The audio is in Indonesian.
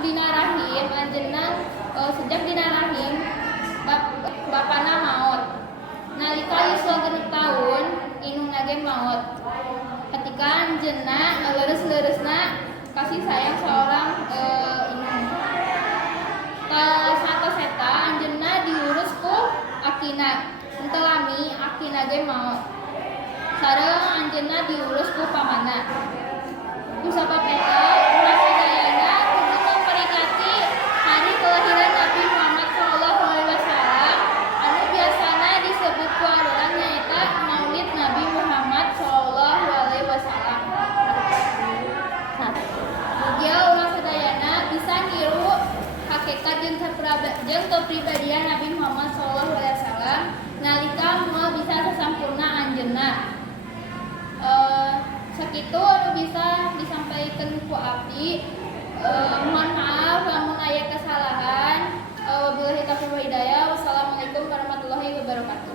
dina rahim anjeunna sejak dina rahim bapana maot. Nalika yuswa 6 tahun indungna ge maot. Ketika anjeunna leureus-leureusna kasih sayang seorang indung. Satos eta anjeunna diurus ku akina. Henteu lami akina ge maot. Sareng anjeunna diurus ku pamana. Kusabab eta urang sadayana kudu memperingati hari kelahiran Nabi Muhammad SAW anu biasana disebut ku aran nyaeta Maulid Nabi Muhammad SAW. Mugia urang sadayana bisa niru hakikat jeung kepribadian Nabi Muhammad SAW nalika moal bisa sasampurna anjeunna. Sakitu anu bisa disampaikan ku abdi. Mohon maaf lamun aya kesalahan. Wabillahi taufiq wal hidayah. Wassalamualaikum warahmatullahi wabarakatuh.